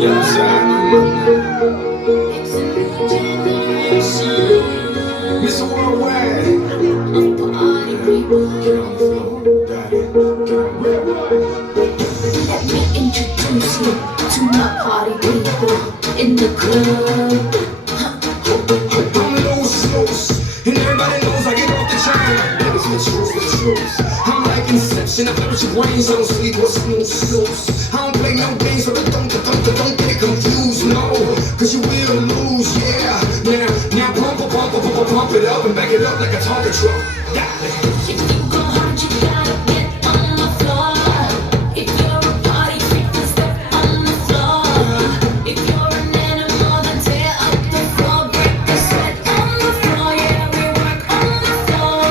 Yeah, It's a new generation Mr. Worldwide. of party people. Get on the floor, daddy. Get on red one. Let me introduce you to my party people in the club. I'm loose, loose, and everybody knows I get off the chain. That is the truth. I'm like Inception, I play with your brains, I don't sleep or snooze. I don't play no games, so don't get it confused, no. Cause you will lose, yeah. Now pump it up and back it up like a Tonka truck. If you go hard, you gotta get on the floor. If you're a party freak, then step on the floor. If you're an animal, then tear up the floor. Break the sweat on the floor, yeah, we work on the floor.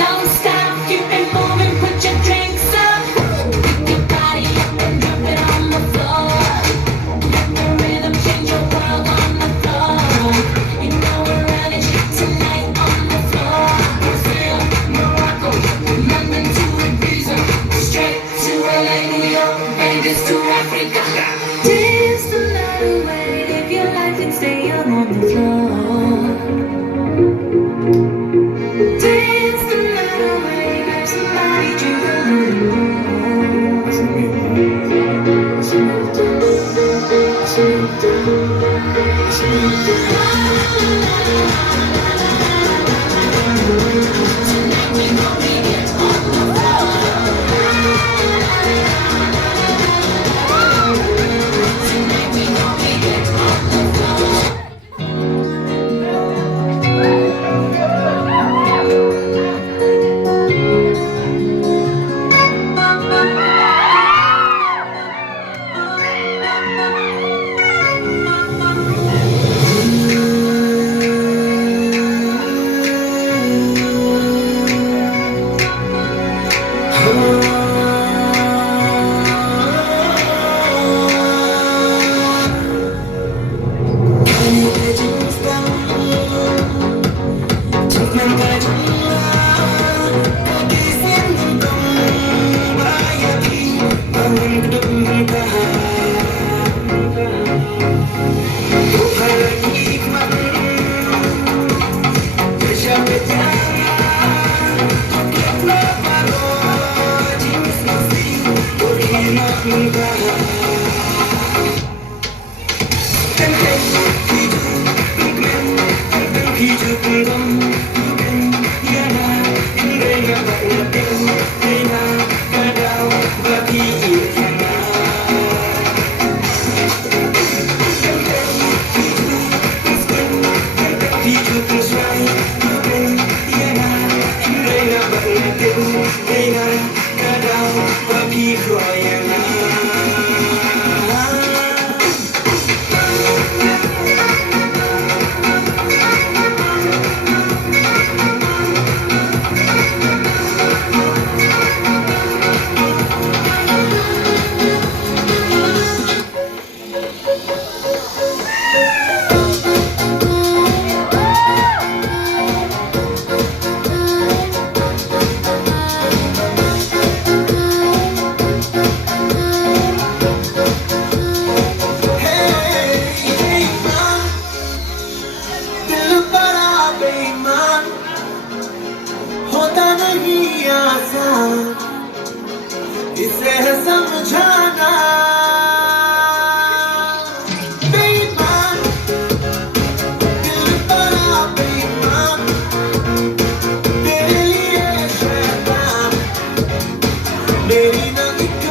Don't stop, keep it moving, put your drinks up. Pick your body up and drop it on the floor. Let the rhythm change your world on the floor. You know we're running shit tonight on the floor. Brazil, Morocco, London to Ibiza, straight to LA, New York, Vegas to Africa. Dance the night away, live your life and stay young on the floor. Dance the night away, grab somebody, drink a little more. Tonight we gon' be it on the floor. Tonight we gon' be it on the floor. दिल बड़ा बेईमान होता नहीं आसान इसे है समझाना बेईमान दिल बड़ा बेईमान तेरे लिए शैतान मेरी ना दिख